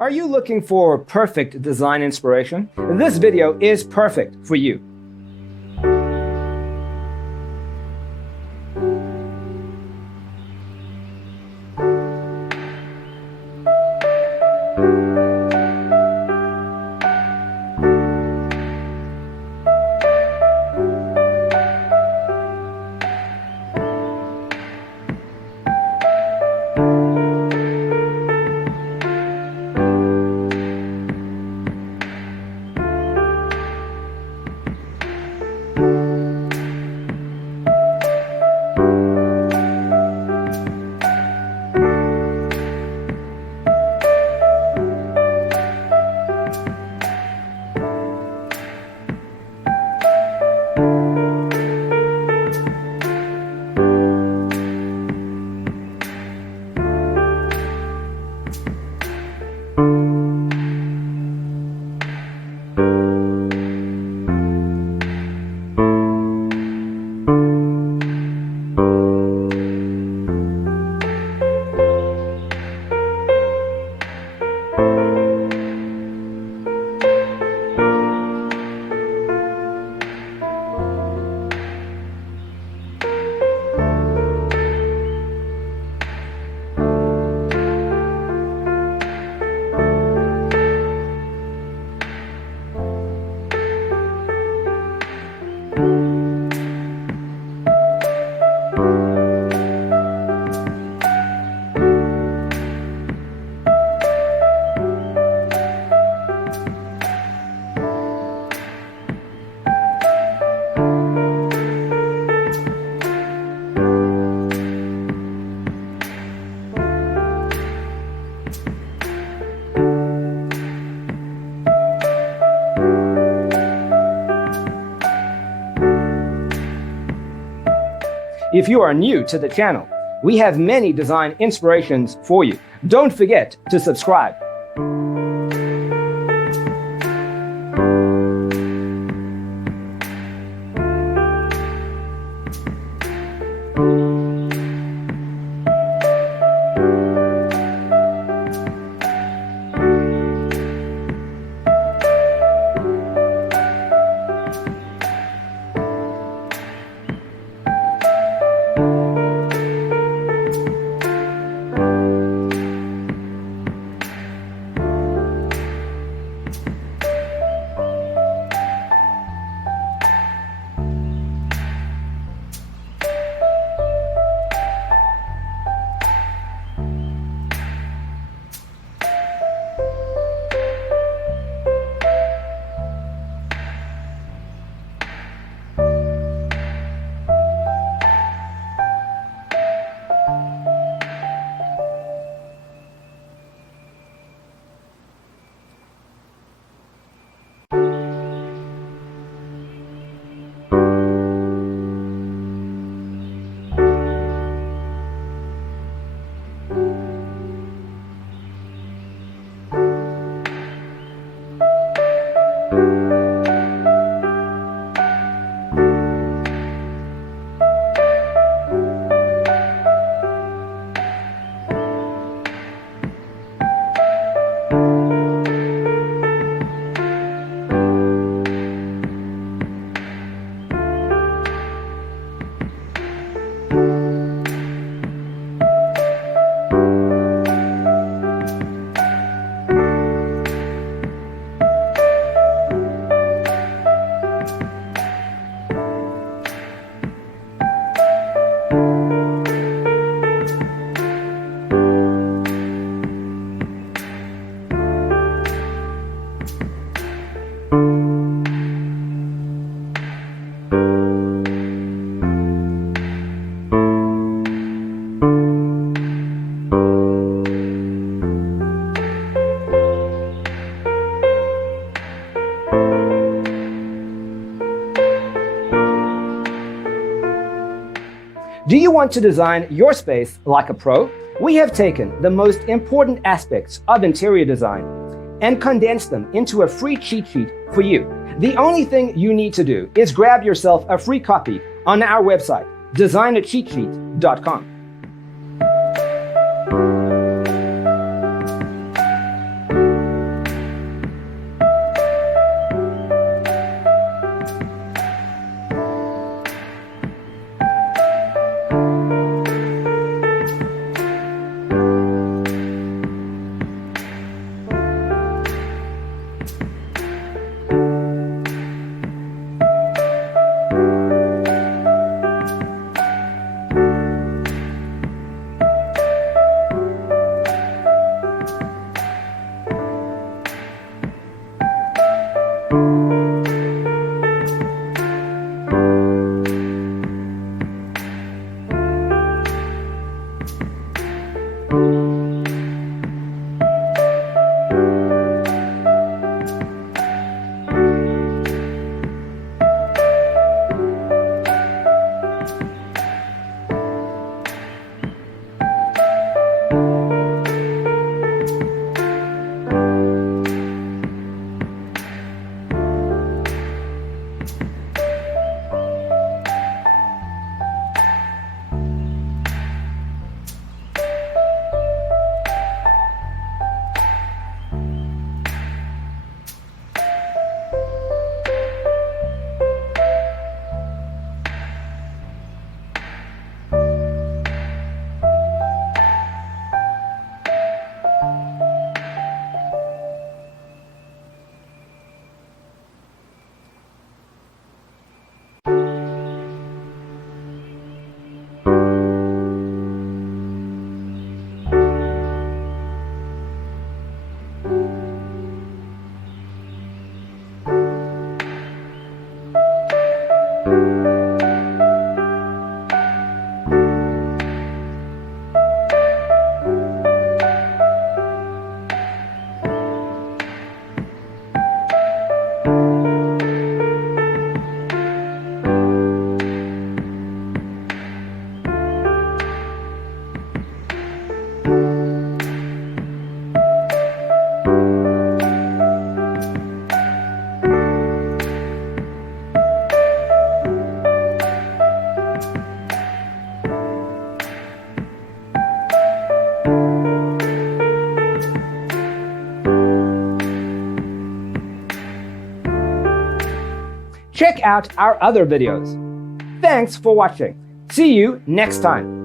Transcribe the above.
Are you looking for perfect design inspiration? This video is perfect for you. If you are new to the channel, we have many design inspirations for you. Don't forget to subscribe. Do you want to design your space like a pro? We have taken the most important aspects of interior design and condensed them into a free cheat sheet for you. The only thing you need to do is grab yourself a free copy on our website, designercheatsheet.com. check out our other videos. Thanks for watching. See you next time.